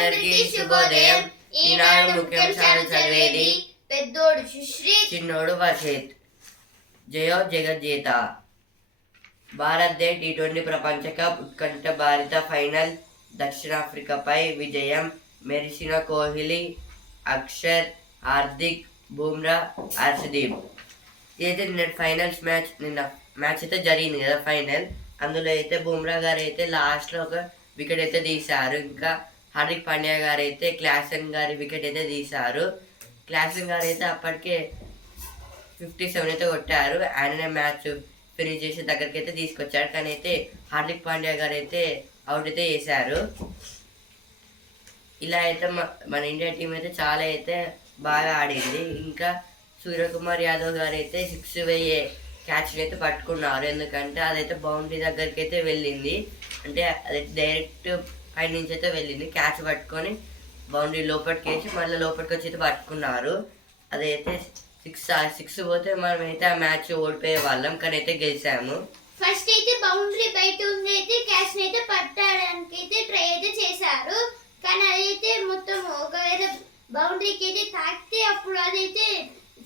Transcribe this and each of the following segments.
అందరికీ శుభోదయం. ఈనాడు ముఖ్యాంశాలు చదివేది పెద్దోడు సుశ్రీ, చిన్నోడు వర్షిత్. జయో జగజ్జీత. భారత్ టీ20 ప్రపంచ కప్ ఉత్కంఠ భారత ఫైనల్. దక్షిణాఫ్రికాపై విజయం. మెరిసిన కోహ్లీ, అక్షర్, హార్దిక్, బుమ్రా, హర్షదీప్. ఇదైతే నిన్న ఫైనల్స్ నిన్న మ్యాచ్ అయితే జరిగింది కదా ఫైనల్. అందులో అయితే బుమ్రా గారు అయితే లాస్ట్లో ఒక వికెట్ అయితే తీశారు. ఇంకా హార్దిక్ పాండ్యా గారు అయితే క్లాసన్ గారి వికెట్ అయితే తీశారు. క్లాసన్ గారు అయితే అప్పటికే 57 అయితే కొట్టారు. ఆయననే మ్యాచ్ ఫినిష్ చేసే దగ్గరికి అయితే తీసుకొచ్చారు. కానీ అయితే హార్దిక్ పాండ్యా గారు అయితే అవుట్ అయితే చేశారు. ఇలా అయితే మన ఇండియా టీం అయితే చాలా అయితే బాగా ఆడింది. ఇంకా సూర్యకుమార్ యాదవ్ గారు అయితే 6 వేయే క్యాచ్ని అయితే పట్టుకున్నారు. ఎందుకంటే అదైతే బౌండరీ దగ్గరికి అయితే వెళ్ళింది. అంటే అది డైరెక్ట్ పై నుంచి అయితే వెళ్ళింది. క్యాచ్ పట్టుకొని బౌండరీ లోపలికి వేసి మళ్ళీ లోపలికి వచ్చి అయితే పట్టుకున్నారు. అదైతే 6 పోతే మనం అయితే ఆ మ్యాచ్ ఓడిపోయే వాళ్ళం. కానీ అయితే గెలిచాము. ఫస్ట్ అయితే బౌండరీ బయట ఉంది అయితే క్యాచ్ అయితే పట్టడానికి అయితే ట్రై అయితే చేశారు. కానీ అదైతే మొత్తం ఒకవేళ బౌండరీకి అయితే తాకితే అప్పుడు అదైతే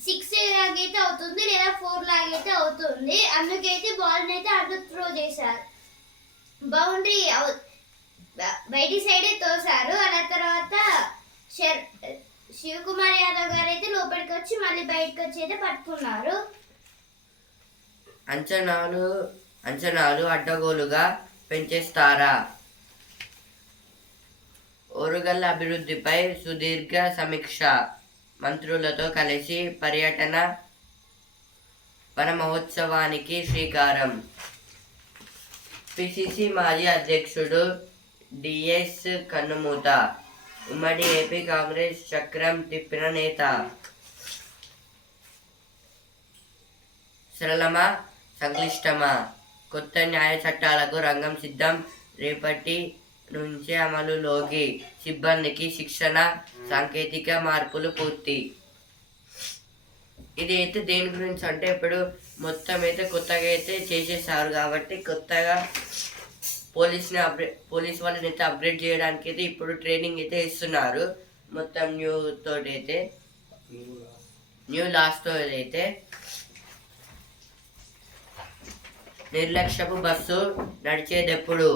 6 లాగైతే అవుతుంది లేదా 4 లాగైతే అవుతుంది. అందుకైతే బాల్ అయితే అటు త్రో చేశారు. బౌండరీ బయటి సైడే తోసారు. అలా తర్వాత శివకుమార్ యాదవ్ గారు అయితే లోపలికి వచ్చి మళ్ళీ బయటకు వచ్చి అయితే పట్టుకున్నారు. అంచనాలు అడ్డగోలుగా పెంచేస్తారా? ఓరుగల్ల అభివృద్ధిపై సుదీర్ఘ సమీక్ష. మంత్రులతో కలిసి పర్యటన. వన మహోత్సవానికి శ్రీకారం. పిసిసి మాజీ అధ్యక్షుడు డిఎస్ కన్నుమూత. ఉమ్మడి ఏపీ కాంగ్రెస్ చక్రం తిప్పిన నేత. సరళమా సంక్లిష్టమా? కొత్త న్యాయ చట్టాలకు రంగం సిద్ధం. రేపటి నుంచే అమలులోకి. సిబ్బందికి శిక్షణ, సాంకేతిక మార్పులు పూర్తి. ఇది అయితే దేని గురించి అంటే ఇప్పుడు మొత్తం అయితే కొత్తగా అయితే చేసేసారు కాబట్టి కొత్తగా పోలీస్ వాళ్ళని అయితే అప్గ్రేడ్ చేయడానికి అయితే ఇప్పుడు ట్రైనింగ్ అయితే ఇస్తున్నారు. మొత్తం న్యూ లాస్ తో అయితే నిర్లక్ష్యపు బస్సు నడిచేదెప్పుడు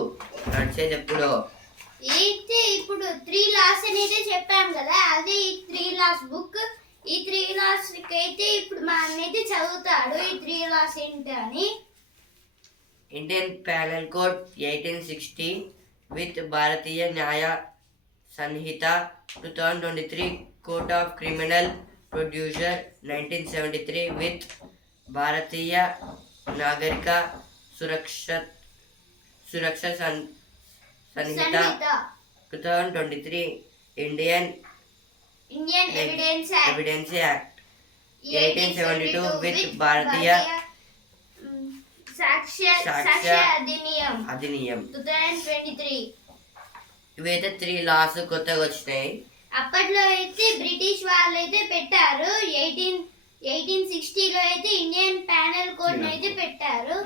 అయితే ఇప్పుడు 3 లాస్ అనేది చెప్పాం కదా, అదే ఈ 3 లాస్ బుక్. ఈ 3 లాస్ అయితే ఇప్పుడు మా అన్నైతే చదువుతాడు ఈ 3 లాస్ ఏంటి అని. Indian penal code 1860 with Bharatiya Nyaya Sanhita 2023, code of criminal procedure 1973 with Bharatiya Nagarik Suraksha Sanhita 2023, Indian evidence act 1872 with Bharatiya Sakshya Adhiniyam 2023. ఇవైతే 3 లాస్ కొత్తగా వచ్చినాయి. అప్పట్లో అయితే బ్రిటిష్ వాళ్ళు అయితే పెట్టారు. 1860లో అయితే ఇండియన్ పీనల్ కోడ్ అయితే పెట్టారు.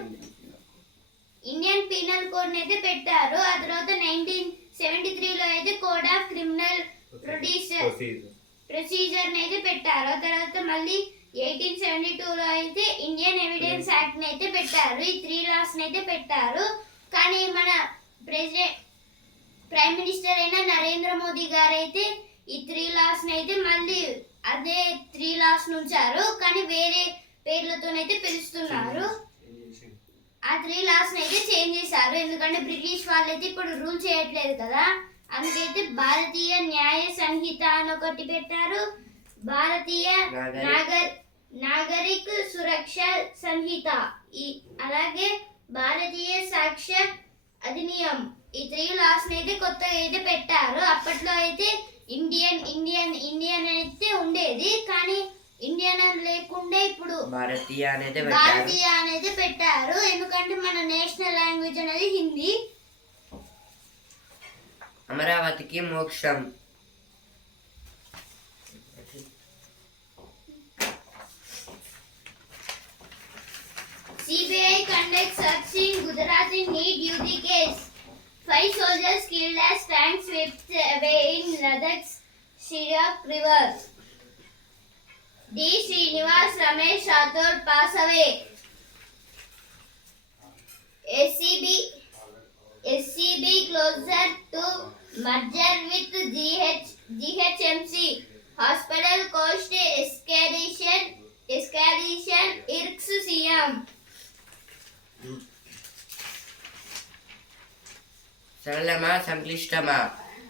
ఆ తర్వాత 1973లో అయితే కోడ్ ఆఫ్ క్రిమినల్ ప్రొసీజర్ అయితే పెట్టారు. ఆ తర్వాత మళ్ళీ 1872లో అయితే ఇండియన్ ఎవిడెన్స్ యాక్ట్ అయితే పెట్టారు. ఈ 3 లాస్ అయితే పెట్టారు. కానీ మన ప్రైమ్ మినిస్టర్ అయిన నరేంద్ర మోదీ గారు అయితే ఈ 3 లాస్ అయితే మళ్ళీ అదే 3 లాస్ ఉంచారు. కానీ వేరే పేర్లతోనైతే పిలుస్తున్నారు. ఆ 3 లాస్ అయితే చేంజ్ చేశారు. ఎందుకంటే బ్రిటిష్ వాళ్ళైతే ఇప్పుడు రూల్ చేయట్లేదు కదా, అందుకైతే భారతీయ న్యాయ సంహిత అని ఒకటి పెట్టారు. భారతీయ నాగరిక సురక్ష సంహిత, అలాగే భారతీయ సాక్ష్య అధినియం. ఈ 3 లాస్ అయితే కొత్తగా అయితే పెట్టారు. అప్పట్లో అయితే ఇండియన్ అయితే ఉండేది, కానీ ఇండియన్ లేకుండా ఇప్పుడు భారతీయ అనేది పెట్టారు. ఎందుకంటే మన నేషనల్ లాంగ్వేజ్ అనేది హిందీ. అమరావతికి మోక్షం. CBI conducts search in Gujarat in NEET UG case. 5 soldiers killed as tanks swept away in Gadag Sirak River. D. Srinivas Ramesh Rathod pass away. SCB closer to merger with GHMC. Hospital cost escalation irks CM. సరళమా సంక్లిష్టమా?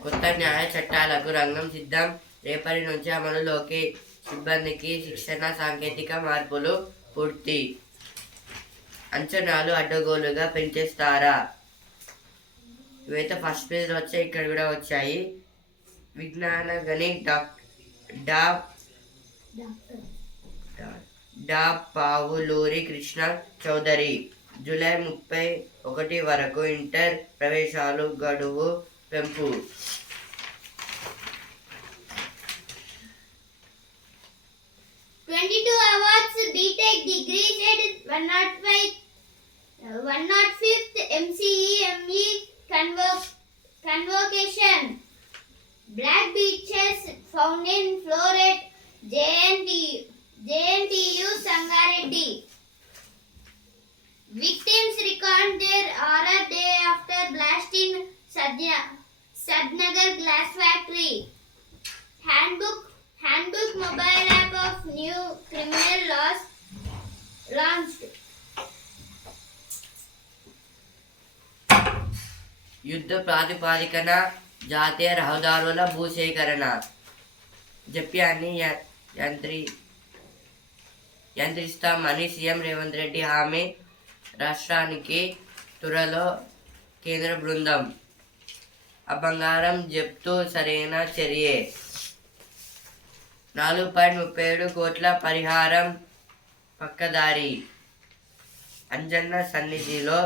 కొత్త న్యాయ చట్టాలకు రంగం సిద్ధం. రేపటి నుంచి అమలులోకి. సిబ్బందికి శిక్షణ, సాంకేతిక మార్పులు పూర్తి. అంచనాలు అడ్డగోలుగా పెంచేస్తారా? ఇవైతే ఫస్ట్ పేజ్లో వచ్చాయి, ఇక్కడ కూడా వచ్చాయి. విజ్ఞాన గని డా పావులూరి కృష్ణ చౌదరి. జూలై 31 వరకు ఇంటర్ ప్రవేశాలు గడువు పెంపు. awards BTech degrees at 105th MCE convocation. Black beaches found in floor at JNTU Sangareddy. Victims recount their horror day after blast in Sadnagar glass factory. Handbook mobile app of new criminal laws launched. యుద్ధ ప్రాతిపాదికన జాతీయ రహదారుల భూసేకరణ జప్యాన్ని యంత్రిస్తామని CM Revanth Reddy హామీ. రాష్ట్రానికి త్వరలో కేంద్ర బృందం. బంగారం జప్తు సరైన చర్యే. 4.37 కోట్ల పరిహారం పక్కదారి. అంజన్న సన్నిధిలో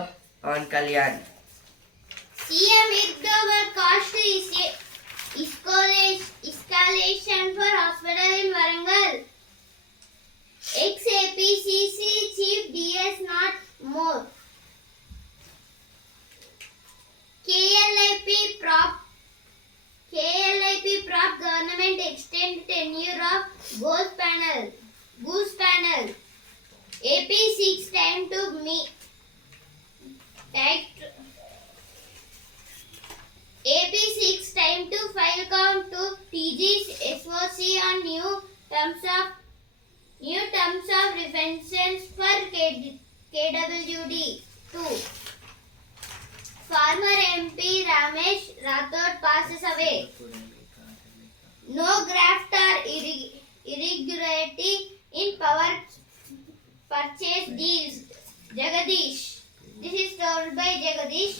Pawan Kalyan. CM Irgawar cost escalation for hospital in Warangal. Ex-APCC chief DS not more. KLIP prop government extend tenure of Goose panel. AP 6 time to meet. AP 6 time to file count to TG's SOC on new terms of reference for KWD 2. Former MP Ramesh Rathod passes away. No graft or irregularity in power purchase deals. Jagadish. This is told by Jagadish.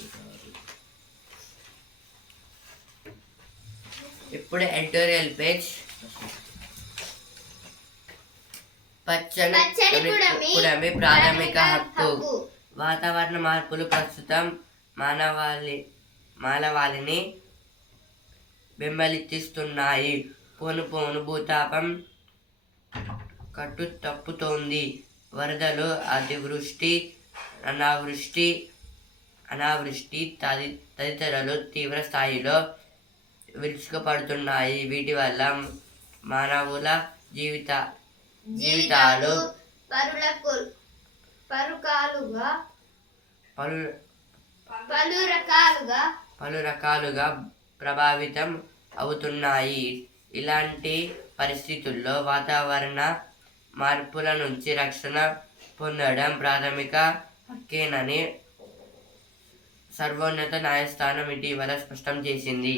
ఇప్పుడు editorial page. పచ్చని పుడమి ప్రాథమిక హక్కు. వాతావరణ మార్పులు ప్రస్తుతం మానవాళిని బెంబలిస్తున్నాయి. పోను భూతాపం కట్టు తప్పుతోంది. వరదలు, అతివృష్టి, అనావృష్టి తదితరాలు తీవ్ర స్థాయిలో విరుచుకుపడుతున్నాయి. వీటి వల్ల మానవుల జీవితాలు పలు రకాలుగా ప్రభావితం అవుతున్నాయి. ఇలాంటి పరిస్థితుల్లో వాతావరణ మార్పుల నుంచి రక్షణ పొందడం ప్రాథమిక హక్కేనని సర్వోన్నత న్యాయస్థానం ఇటీవల స్పష్టం చేసింది.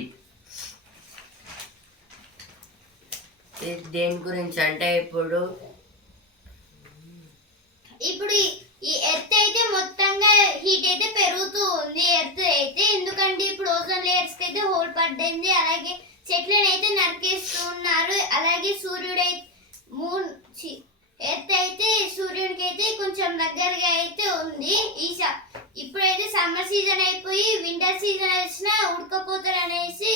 దేని గురించి అంటే ఇప్పుడు ఈ ఎర్త్ అయితే మొత్తంగా హీట్ అయితే పెరుగుతూ ఉంది. ఎర్త్ అయితే ఎందుకంటే ఇప్పుడు ఓజోన్ లేయర్స్ కి అయితే హోల్ పడ్డింది. అలాగే చెట్లను అయితే నరికేస్తూ ఉన్నారు. అలాగే ఎర్త్ అయితే సూర్యుడికి అయితే కొంచెం దగ్గరగా అయితే ఉంది. ఇప్పుడైతే సమ్మర్ సీజన్ అయిపోయి వింటర్ సీజన్ వచ్చినా ఉడకపోతారు అనేసి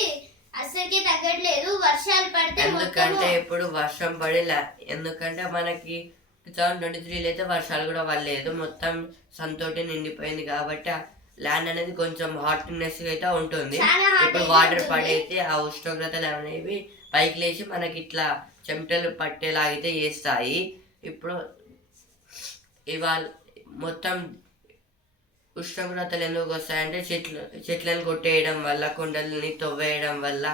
అసలుకే తగ్గట్లేదు. వర్షాలు పడితే ఎందుకంటే ఇప్పుడు వర్షం ఎందుకంటే మనకి 2023 అయితే వర్షాలు కూడా పడలేదు. మొత్తం సంతోటి నిండిపోయింది కాబట్టి ల్యాండ్ అనేది కొంచెం హాట్నెస్ అయితే ఉంటుంది. చాలా hot ఇప్పుడు అయితే వాటర్ ఉంటుంది. పడైతే ఆ ఉష్ణోగ్రతలు అనేవి పైకి లేచి మనకి ఇట్లా చెమటలు పట్టేలాగైతే చేస్తాయి. ఇప్పుడు ఇవాళ మొత్తం ఉష్ణోగ్రతలు ఎందుకు వస్తాయంటే చెట్లను కొట్టేయడం వల్ల, కొండలని తవ్వేయడం వల్ల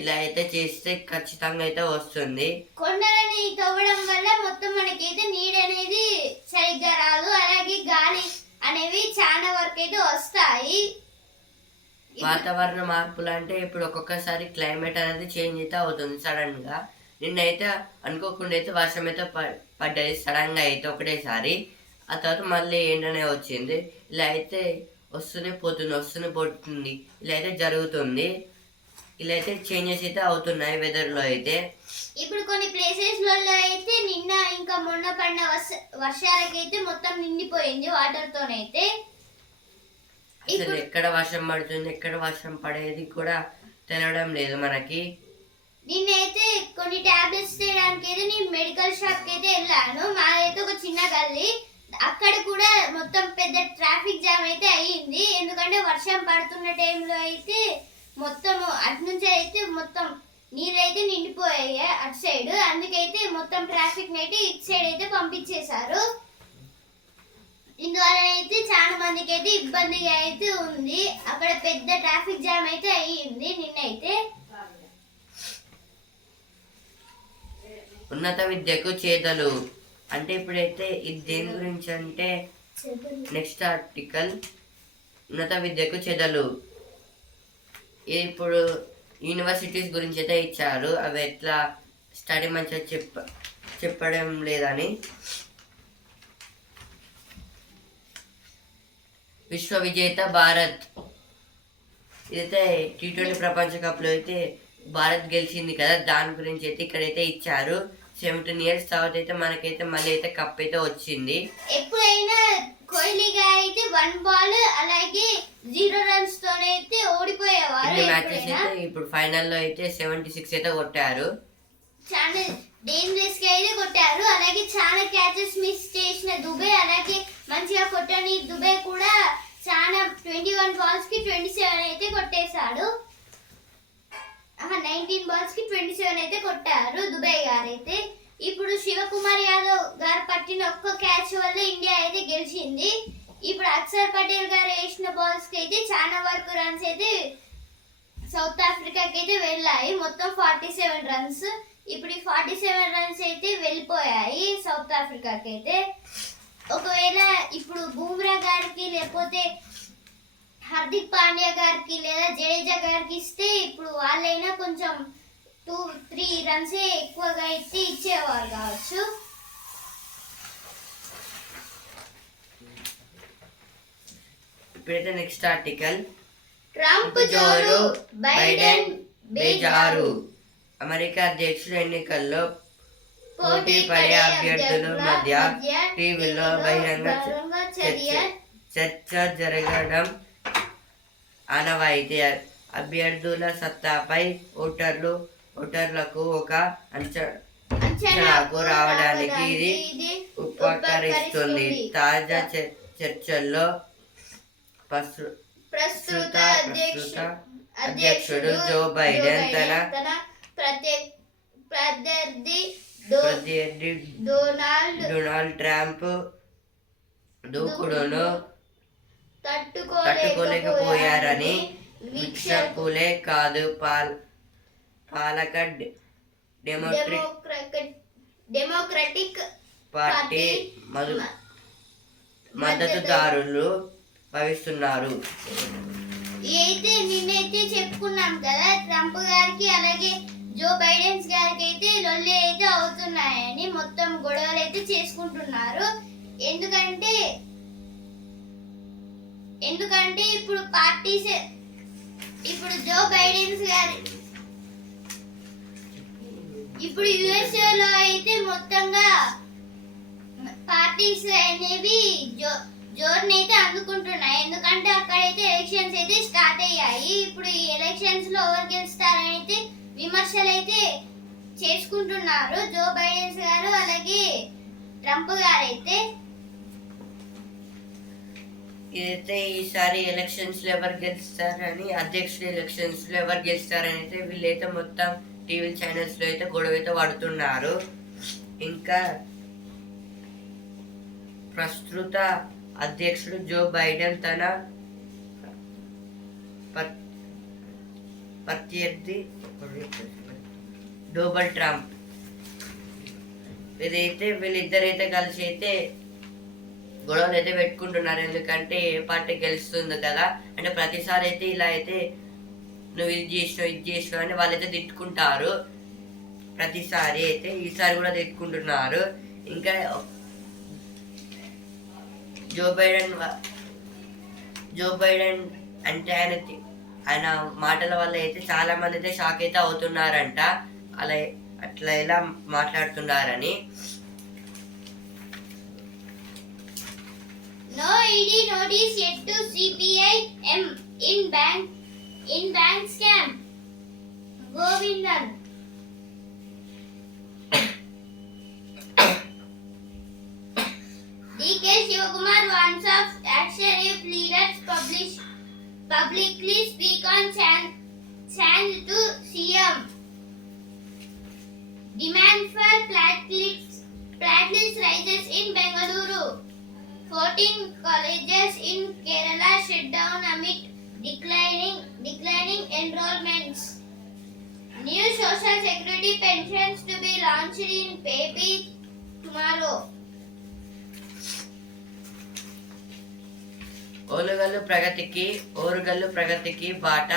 ఇలా అయితే చేస్తే ఖచ్చితంగా అయితే వస్తుంది. కొండలని తవ్వడం వల్ల మొత్తం మనకైతే నీడ అనేది సరిగ్గా రాదు, అలాగే గాలి అనేవి చాలా వరకు అయితే వస్తాయి. వాతావరణ మార్పులు అంటే ఇప్పుడు ఒక్కొక్కసారి క్లైమేట్ అనేది చేంజ్ అయితే అవుతుంది సడన్ గా. నిన్నైతే అనుకోకుండా అయితే వర్షం అయితే పడ్డది సడన్ గా అయితే ఒకటేసారి. ఆ తర్వాత మళ్ళీ ఎండనే వచ్చింది. ఇలా అయితే వస్తూనే పోతుంది ఇలా అయితే జరుగుతుంది. ఇలా అయితే చేంజెస్ అయితే అవుతున్నాయి వెదర్ లో అయితే. ఇప్పుడు కొన్ని ప్లేసెస్ లలో అయితే నిన్న ఇంకా మొన్న పడిన వర్షాలకైతే మొత్తం నిండిపోయింది వాటర్ తోనైతే. అసలు ఎక్కడ వర్షం పడుతుంది, ఎక్కడ వర్షం పడేది కూడా తెలియడం లేదు మనకి. నిన్నైతే కొన్ని టాబ్లెట్స్ తీయడానికి అయితే నేను మెడికల్ షాప్ కి అయితే వెళ్ళాను. మాదైతే ఒక చిన్న గల్లీ, అక్కడ కూడా మొత్తం పెద్ద ట్రాఫిక్ జామ్ అయితే అయ్యింది. ఎందుకంటే వర్షం పడుతున్న టైంలో అయితే మొత్తం అటు నుంచి అయితే మొత్తం నీళ్ళు అయితే నిండిపోయాయి అటు సైడ్. అందుకైతే మొత్తం ట్రాఫిక్ అయితే ఇటు సైడ్ అయితే పంపించేశారు. ఇందువల్ల అయితే చాలా మందికి అయితే ఇబ్బందిగా అయితే ఉంది. అక్కడ పెద్ద ట్రాఫిక్ జామ్ అయితే అయ్యింది నిన్నైతే. ఉన్నత విద్యకు చేదలు అంటే ఇప్పుడైతే ఇది దేని గురించి అంటే నెక్స్ట్ ఆర్టికల్ ఉన్నత విద్యకు చెదలు. ఇప్పుడు యూనివర్సిటీస్ గురించి అయితే ఇచ్చారు, అవి ఎట్లా స్టడీ మంచిగా చెప్పడం లేదని. విశ్వ విజేత భారత్, ఇదైతే T20 ప్రపంచ కప్లో అయితే భారత్ గెలిచింది కదా, దాని గురించి అయితే ఇక్కడైతే ఇచ్చారు. 17 years తర్వాత అయితే మనకైతే మళ్ళీ అయితే కప్ అయితే వచ్చింది. ఎప్పుడైనా కోహ్లీ గారు అయితే 1 బాల్ అలాగే 0 runs తోనైతే ఓడిపోయేవారు. మ్యాచెస్ అయితే ఇప్పుడు ఫైనల్ లో అయితే 76 అయితే కొట్టారు. చాలా డేంజరస్ గా అయితే కొట్టారు. అలాగే చాలా క్యాచెస్ మిస్ చేసిన దుబే, అలాగే మంచిగా కొట్టని దుబే కూడా చాలా 21 balls కి 27 అయితే కొట్టేశాడు. 19 balls కి 27 అయితే కొట్టారు దుబే గారు అయితే. ఇప్పుడు శివకుమార్ యాదవ్ గారు పట్టిన ఒక్క క్యాచ్ వల్ల ఇండియా అయితే గెలిచింది. ఇప్పుడు అక్షర్ పటేల్ గారు వేసిన బాల్స్ కి అయితే చాలా వరకు రన్స్ అయితే సౌత్ ఆఫ్రికాకి అయితే వెళ్ళాయి. మొత్తం 47 runs. ఇప్పుడు ఈ 47 runs అయితే వెళ్ళిపోయాయి సౌత్ ఆఫ్రికాకి అయితే. ఒకవేళ ఇప్పుడు బూమ్రా గారికి లేకపోతే హార్దిక్ పాండ్యా గారికి లేదా జడేజా గారికి ఇస్తే ఇప్పుడు వాళ్ళైనా కొంచెం 2-3 runs ఎక్కువగా అయితే ఇచ్చేవారు కావచ్చు. ఇప్పుడైతే నెక్స్ట్ ఆర్టికల్ ట్రంప్ జోరు బైడెన్ బేజారు. అమెరికా అధ్యక్షుడు ఎన్నికల్లో పోటీ పడే అభ్యర్థుల మధ్య టీవీలో బహిరంగ చర్చ జరగడం ఆనవాయితీ. అభ్యర్థుల సత్తాపై ఓటర్లకు ఒక అంచనాకు రావడానికి ఇది ఉపకరిస్తుంది. తాజా చర్చల్లో ప్రస్తుత అధ్యక్షుడు జో బైడెన్ తన ప్రత్యర్థి డొనాల్డ్ ట్రంప్ దూకుడును తట్టుకోలేకపోయారని వీక్షకులే కాదు పాలక డెమోక్రటిక్ పార్టీ మద్దతుదారులు భావిస్తున్నారు. అయితే నిన్నైతే చెప్పుకున్నాం కదా, ట్రంప్ గారికి అలాగే జో బైడెన్స్ గారికి అయితే లొల్లి అయితే అవుతున్నాయని, మొత్తం గొడవలు అయితే చేసుకుంటున్నారు. ఎందుకంటే ఇప్పుడు పార్టీస్ ఇప్పుడు జో బైడెన్స్ గారి ఇప్పుడు USA లో అయితే మొత్తంగా పార్టీస్ అనేవి జోరునైతే అందుకుంటున్నాయి. ఎందుకంటే అక్కడైతే ఎలక్షన్స్ అయితే స్టార్ట్ అయ్యాయి. ఇప్పుడు ఈ ఎలక్షన్స్ లో ఎవరు గెలుస్తారని అయితే విమర్శలు అయితే చేసుకుంటున్నారు జో బైడెన్ గారు అలాగే ట్రంప్ గారు అయితే. ఇదైతే ఈసారి ఎలక్షన్స్ లో ఎవరు గెలుస్తారని, అధ్యక్షుడు ఎలక్షన్స్ లో ఎవరు గెలుస్తారని అయితే వీళ్ళైతే మొత్తం టీవీ ఛానల్స్ లో అయితే గొడవ అయితే పడుతున్నారు. ఇంకా ప్రస్తుత అధ్యక్షుడు జో బైడెన్ తన ప్రత్యర్థి డొనాల్డ్ ట్రంప్ వీళ్ళిద్దరైతే కలిసి అయితే గొడవలు అయితే పెట్టుకుంటున్నారు. ఎందుకంటే ఏ పార్టీ గెలుస్తుంది కదా, అంటే ప్రతిసారి అయితే ఇలా అయితే నువ్వు ఇది చేసినావు అని వాళ్ళైతే తిట్టుకుంటారు ప్రతిసారి. అయితే ఈసారి కూడా తిట్టుకుంటున్నారు. ఇంకా జో బైడెన్ అంటే ఆయన మాటల వల్ల అయితే చాలా మంది అయితే షాక్ అయితే అవుతున్నారంట, అట్లా ఎలా మాట్లాడుతున్నారని. No ED notice yet to CBI in bank scam. Govindan. DK Shivakumar wants of action if leaders publicly speak on chance to CM. Demand for platelets rises in Bengaluru. 14 colleges in Kerala shut down amid declining enrollments. New social security pensions to be launched in AP tomorrow. Orugallu ప్రగతికి బాట,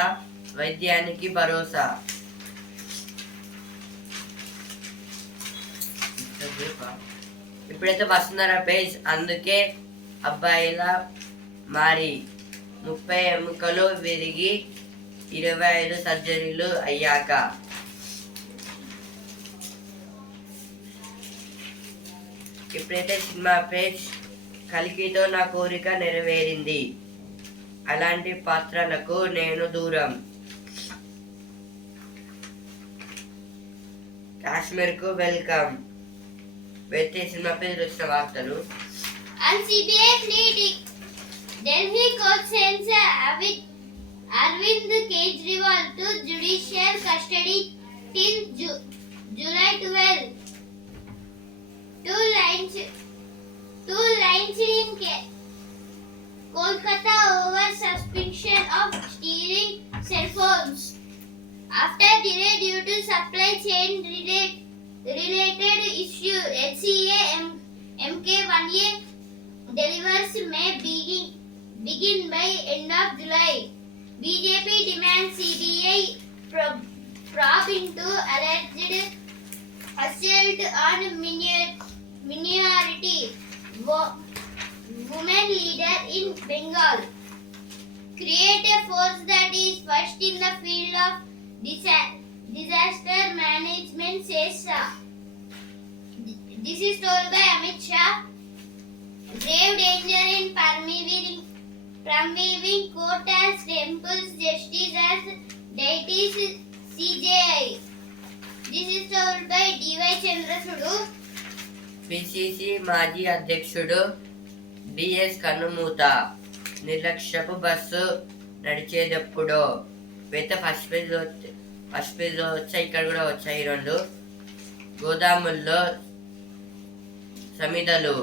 వైద్యానికి భరోసా. ఇప్పుడైతే వస్తున్నారా page, అందుకే అబ్బాయిల మారి 30 ఎముకలు విరిగి 25 సర్జరీలు అయ్యాక. ఇప్పుడైతే సినిమా పేజ్, కలికితో నా కోరిక నెరవేరింది, అలాంటి పాత్రలకు నేను దూరం. కాశ్మీర్కు వెల్కమ్. అయితే సినిమా పేజ్ వచ్చిన వార్తలు. And CBI pleading. Delhi court sends Arvind Kejriwal to judicial custody till July 12. Two lines in Kolkata over suspension of stealing cell phones. After delay due to supply chain related issue, HCA MK1A delivers may begin by end of July. BJP demands CBI probe into alleged assault on minority women leader in Bengal. Create a force that is first in the field of disaster management, says Shah. This is told by Amit Shah. Grave danger in Pramviving court as temples justice as deities CJI. This is told by D.Y. Chandrasudu. PCC మాజీ అధ్యక్షుడు DS కన్నుమూత, నిర్లక్ష్యపు bus నడిచేటప్పుడు. అయితే first పేజ్లో వచ్చాయి, ఇక్కడ కూడా వచ్చాయి రెండు. గోదాముల్లో సమిధలు.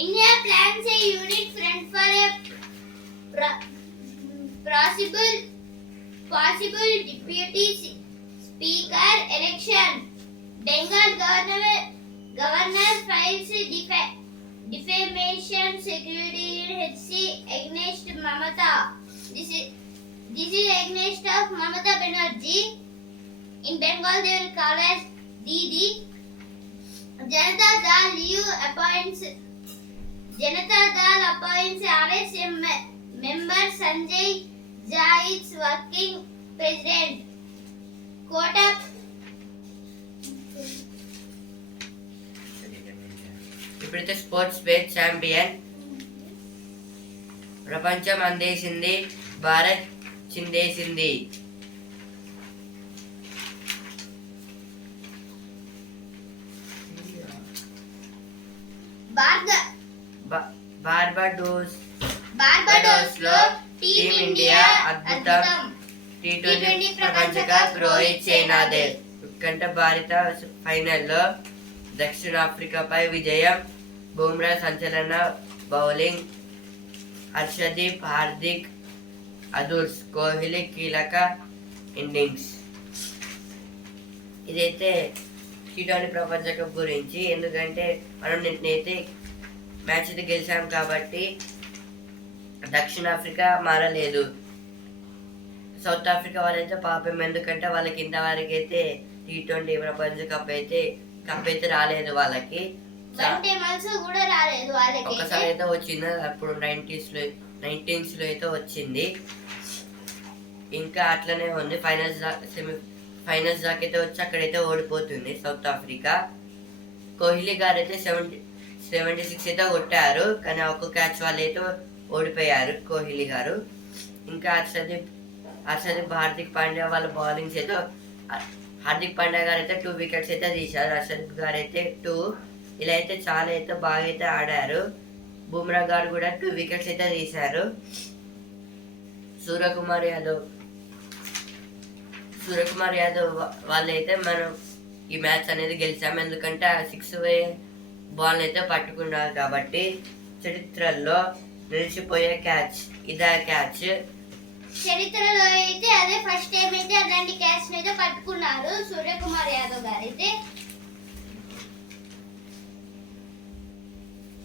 India plans a unit front for a possible deputy speaker election. Bengal governor files defamation security HC against Mamata. This is against of Mamata Banerjee. In Bengal they will call as Didi. Janata Dal appoints RSM member Sanjay Jha is working president. Kota ఇప్పుడైతే sports page champion. ప్రపంచం అందేసింది, Bharat చిందేసింది. Barbados లో team India అద్భుతం T20 ప్రపంచ cup Rohit సేనాదే. ఉత్కంఠ భారత ఫైనల్లో దక్షిణాఫ్రికాపై విజయం. బుమ్రా సంచలన బౌలింగ్. హర్షదీప్, హార్దిక్, అదుర్స్, కోహ్లీ కీలక ఇన్నింగ్స్. ఇదైతే టీ20 ప్రపంచ కప్ గురించి. ఎందుకంటే మనం నిన్నైతే మ్యాచ్ అయితే గెలిచాం కాబట్టి దక్షిణాఫ్రికా మారలేదు. సౌత్ ఆఫ్రికా వాళ్ళైతే పాపం, ఎందుకంటే వాళ్ళకి ఇంతవరకు అయితే టీ20 ప్రపంచ కప్ అయితే రాలేదు వాళ్ళకి. ఒకసారి అయితే వచ్చింది, అప్పుడు 19s లో అయితే వచ్చింది. ఇంకా అట్లనే ఉంది. ఫైనల్స్ దాకా అయితే వచ్చి అక్కడైతే ఓడిపోతుంది సౌత్ ఆఫ్రికా. కోహ్లీ గారు అయితే 76 అయితే కొట్టారు, కానీ ఒక్క క్యాచ్ వాళ్ళు అయితే ఓడిపోయారు కోహ్లీ గారు. ఇంకా హర్షదీప్, హార్దిక్ పాండ్యా వాళ్ళ బౌలింగ్స్ అయితే, హార్దిక్ పాండ్యా గారు అయితే 2 వికెట్స్ అయితే తీశారు, హర్షదీప్ గారు అయితే 2. ఇలా అయితే చాలా అయితే బాగా అయితే ఆడారు. బుమ్రా గారు కూడా 2 వికెట్స్ అయితే తీశారు. సూర్యకుమార్ యాదవ్ వాళ్ళైతే మనం ఈ మ్యాచ్ అనేది గెలిచాము, ఎందుకంటే 6 బాల్ అయితే పట్టుకున్నారు కాబట్టి. చరిత్రలో నిలిచిపోయే క్యాచ్ ఇదే క్యాచ్. చరిత్రలో అయితే అదే ఫస్ట్ టైం అయితే అలాంటి క్యాచ్ అయితే పట్టుకున్నారు సూర్యకుమార్ యాదవ్ గారు అయితే.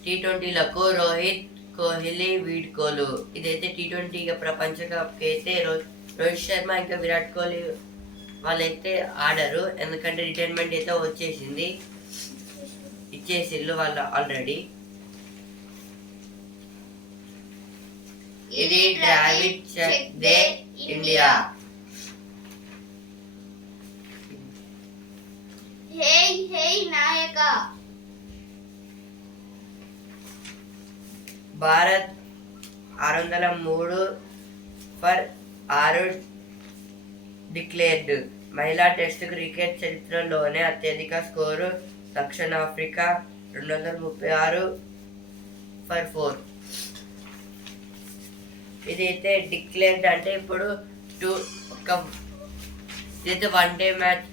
టీ20లకు రోహిత్, కోహ్లీ వీడ్కోలు. ఇదైతే టీ20 ప్రపంచ కప్ అయితే రోహిత్ శర్మ ఇంకా విరాట్ కోహ్లీ వాళ్ళైతే ఆడరు, ఎందుకంటే రిటైర్మెంట్ అయితే ఇచ్చేసిళ్ళు వాళ్ళు ఆల్రెడీ. ఇది Dravid check they India. Hey hey Nayaka. Bharat 603 for 6 declared. మహిళా టెస్ట్ క్రికెట్ చరిత్రలోనే అత్యధిక స్కోరు దక్షిణాఫ్రికా 236 ఫర్ 4. ఇదైతే డిక్లేర్డ్ అంటే ఇప్పుడు ఇదైతే 1 డే మ్యాచ్,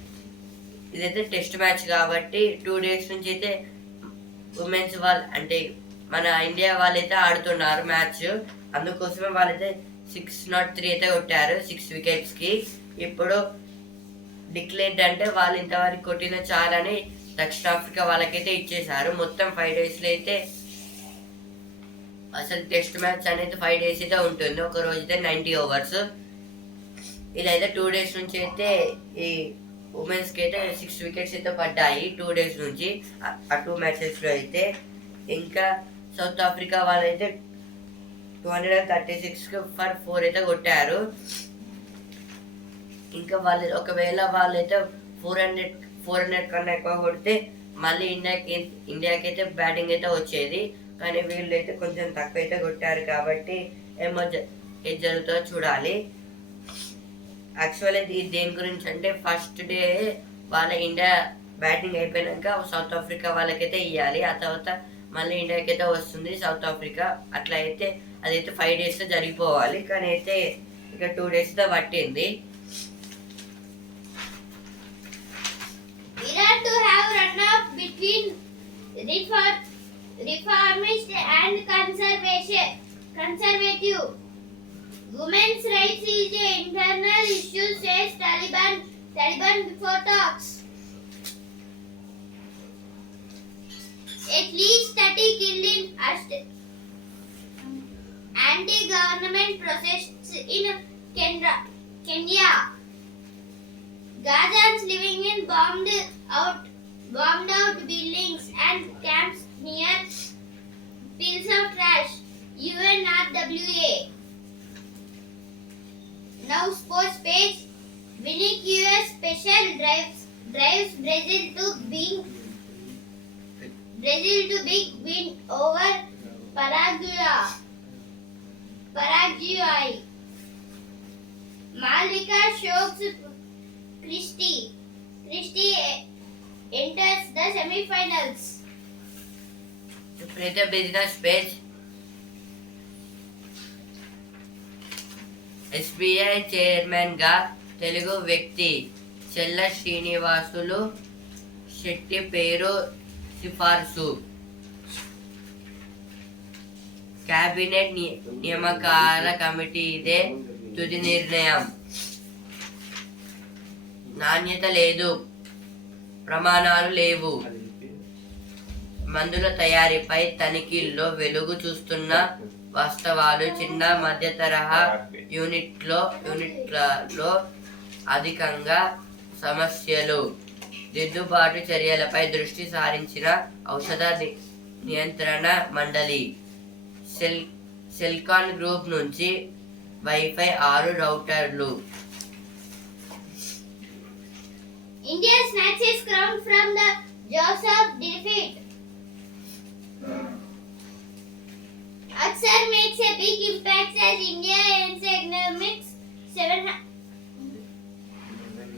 ఇదైతే టెస్ట్ మ్యాచ్ కాబట్టి 2 days నుంచి అయితే ఉమెన్స్ వాళ్ళు అంటే మన ఇండియా వాళ్ళైతే ఆడుతున్నారు మ్యాచ్. అందుకోసమే వాళ్ళైతే 603 అయితే కొట్టారు 6 వికెట్స్కి. ఇప్పుడు డిక్లేర్డ్ అంటే వాళ్ళు ఇంతవరకు కొట్టిన చాలని దక్షిణాఫ్రికా వాళ్ళకైతే ఇచ్చేసారు. మొత్తం 5 daysలో అయితే అసలు టెస్ట్ మ్యాచ్ అనేది 5 days అయితే ఉంటుంది. ఒక రోజు అయితే 90 overs. ఇదైతే 2 days నుంచి అయితే ఈ ఉమెన్స్కి అయితే 6 వికెట్స్ అయితే పడ్డాయి 2 days నుంచి ఆ 2 matchesలో అయితే. ఇంకా సౌత్ ఆఫ్రికా వాళ్ళైతే 236 ఫర్ 4 అయితే కొట్టారు. ఇంకా వాళ్ళు ఒకవేళ వాళ్ళైతే 400 కన్నా ఎక్కువ కొడితే మళ్ళీ ఇండియాకి అయితే బ్యాటింగ్ అయితే వచ్చేది, కానీ వీళ్ళు అయితే కొంచెం తక్కువ అయితే కొట్టారు కాబట్టి ఏది జరుగుతుందో చూడాలి. యాక్చువల్లీ దేని గురించి అంటే ఫస్ట్ డే వాళ్ళ ఇండియా బ్యాటింగ్ అయిపోయినాక సౌత్ ఆఫ్రికా వాళ్ళకైతే ఇవ్వాలి, ఆ తర్వాత మళ్ళీ ఇండియాకి అయితే వస్తుంది సౌత్ ఆఫ్రికా. అట్లా అయితే అదైతే 5 daysలో జరిగిపోవాలి, కానీ అయితే ఇక 2 daysతో పట్టింది. Iran to have run off between reformist and conservative. Women's rights is an internal issue, says Taliban before talks. At least 30 killed in anti-government protests in Kenya. Gazans living in bombed out buildings and camps near piles of trash. UNRWA. Now sports page. Winning US special drives Brazil to big win over Paraguay. Malvika shocks Christie enters the semi-finals. ఇప్పుడైతే business page. SBI చైర్మన్గా తెలుగు వ్యక్తి చెల్ల శ్రీనివాసులు శెట్టి పేరు సిఫార్సు. Cabinet నియామకాల కమిటీదే తుది నిర్ణయం. నాణ్యత లేదు, ప్రమాణాలు లేవు. మందుల తయారీపై తనిఖీల్లో వెలుగు చూస్తున్న వాస్తవాలు. చిన్న మధ్య తరహా యూనిట్లలో అధికంగా సమస్యలు. దిద్దుబాటు చర్యలపై దృష్టి సారించిన ఔషధ నియంత్రణ మండలి. సెల్కాన్ గ్రూప్ నుంచి wifi 6 రౌటర్లు. India snatches crown from the jaws of defeat. Aksar makes a big impact as India ends economics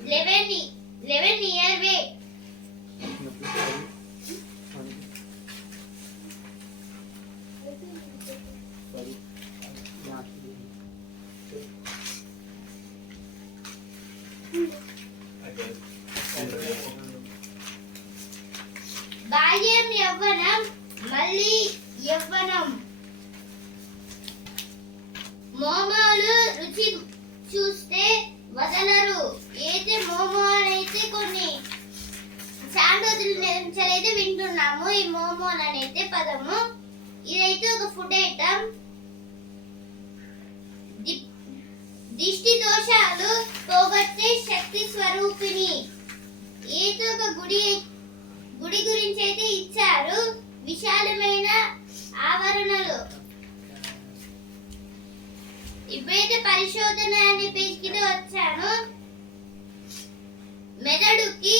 11-year way. బాల్యం యవ్వనం మళ్ళీ యవ్వనం. మోమోలు రుచి చూస్తే వదలరు. అయితే మోమో అయితే కొన్ని చాలా రోజుల నుంచి అయితే వింటున్నాము ఈ మోమో అనేది పదము. ఇదైతే ఒక ఫుడ్ ఐటమ్. దిష్టి దోషాలు పోగొట్టే శక్తి స్వరూపిణి. ఏదో ఒక గుడి గురించి అయితే ఇచ్చారు. విశాలమైన ఆవరణలు. ఇప్పుడైతే పరిశోధన అనే పేజ్కి వచ్చాను. మెదడుకి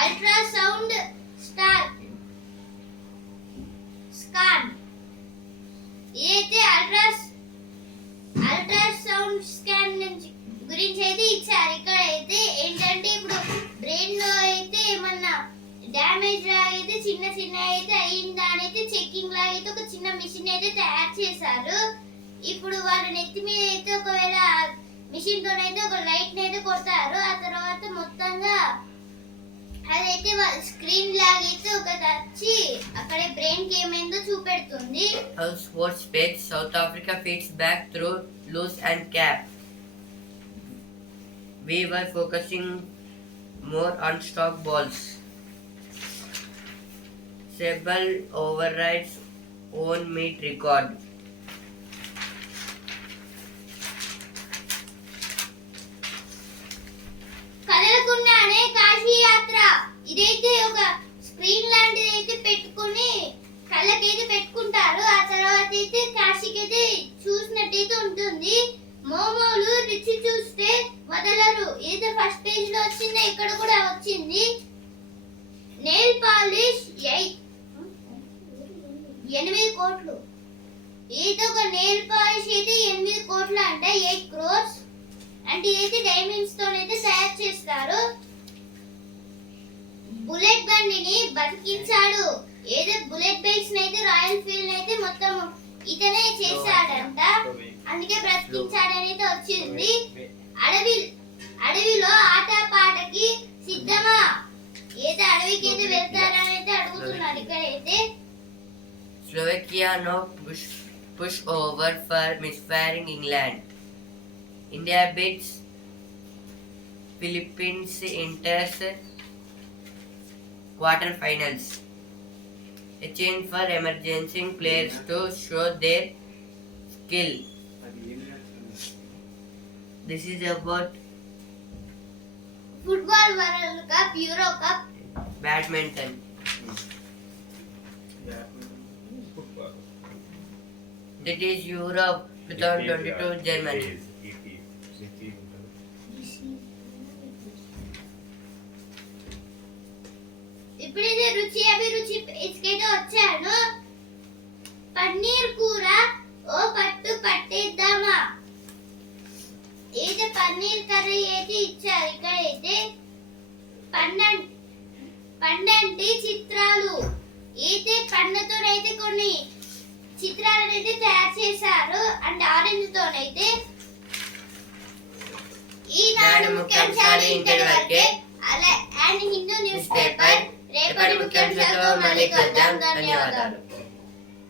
అల్ట్రాసౌండ్ స్కాన్. ఇదైతే అల్ట్రాసౌండ్ స్కాన్ గురించి అయితే ఇచ్చారు. ఇక్కడ అయితే ఏంటంటే ఇప్పుడు బ్రెయిన్ లో అయితే ఏమన్నా డ్యామేజ్ లాగా అయితే చిన్న అయితే అయిందా అని అయితే చెకింగ్ లాగా అయితే ఒక చిన్న మిషన్ అయితే తయారు చేశారు. ఇప్పుడు వాళ్ళ నెత్తి మీద అయితే ఒకవేళ మిషన్ తోనైతే ఒక లైట్ అయితే కొడతారు. ఆ తర్వాత మొత్తంగా అదైతే స్క్రీన్ లాగా అయితే ఒక వచ్చి అక్కడే బ్రెయిన్ కి ఏమైందో చూపెడుతుంది. Sports page. South Africa feeds back through loose and cap. We were focusing more on stock balls. Sable overrides own meat record. కదలకుండానే కాశీ యాత్ర. ఇదైతే ఒక స్క్రీన్ లాంటిది అయితే పెట్టుకుని కళ్ళకైతే పెట్టుకుంటారు. ఆ తర్వాత అయితే కాశీకైతే చూసినట్టయితే ఉంటుంది. మోమోలు రుచి చూస్తే వదలరు. ఏదో ఫస్ట్ పేజ్ లో వచ్చింది, ఇక్కడ కూడా వచ్చింది. నెయిల్ పాలిష్ 8 కోట్లు. ఏదో ఒక నెయిల్ పాలిష్ అయితే 8 కోట్లు అంటే 8 crores. అంటే ఇదైతే డైమండ్స్ తోనైతే తయారు చేస్తారు. బుల్లెట్ బండిని బతికించాడు. ఏదో బుల్లెట్ బైక్స్ అయితే రాయల్ ఫీల్డ్ అయితే మొత్తం ఇతనే చేశాడంట. అందుకే బ్రతికించాడని వచ్చింది. అడవిలో ఆట పాటకి సిద్ధమా. ఏదో అడవికి అయితే వెళ్తారని అయితే అడుగుతున్నారు. ఇక్కడైతే Slovakia no push over for misfiring England. India beats Philippines enters quarterfinals. A chance for emerging players to show their skill. This is about football World Cup, Euro Cup, badminton. That is Europe 2022 Germany. ఇప్పుడైతే రుచి అభిరుచి ఇసుకైతే వచ్చాను. పన్నీర్ కూర ఓ పట్టు పట్టేద్దామా. అయితే paneer curry అయితే ఇచ్చారు. ఇక్కడైతే పండంటి చిత్రాలు. అయితే పండ్లతోనైతే కొన్ని చిత్రాలను అయితే తయారు చేశారు అండ్ ఆరెంజ్ తోనైతే. ఈనాడు ముఖ్యాంశాలు ఇంతటి వరకే. అలా అండ్ హిందూ న్యూస్ పేపర్ రేపటి ముఖ్యాంశాలతో మళ్ళీ కలుద్దాం. ధన్యవాదాలు.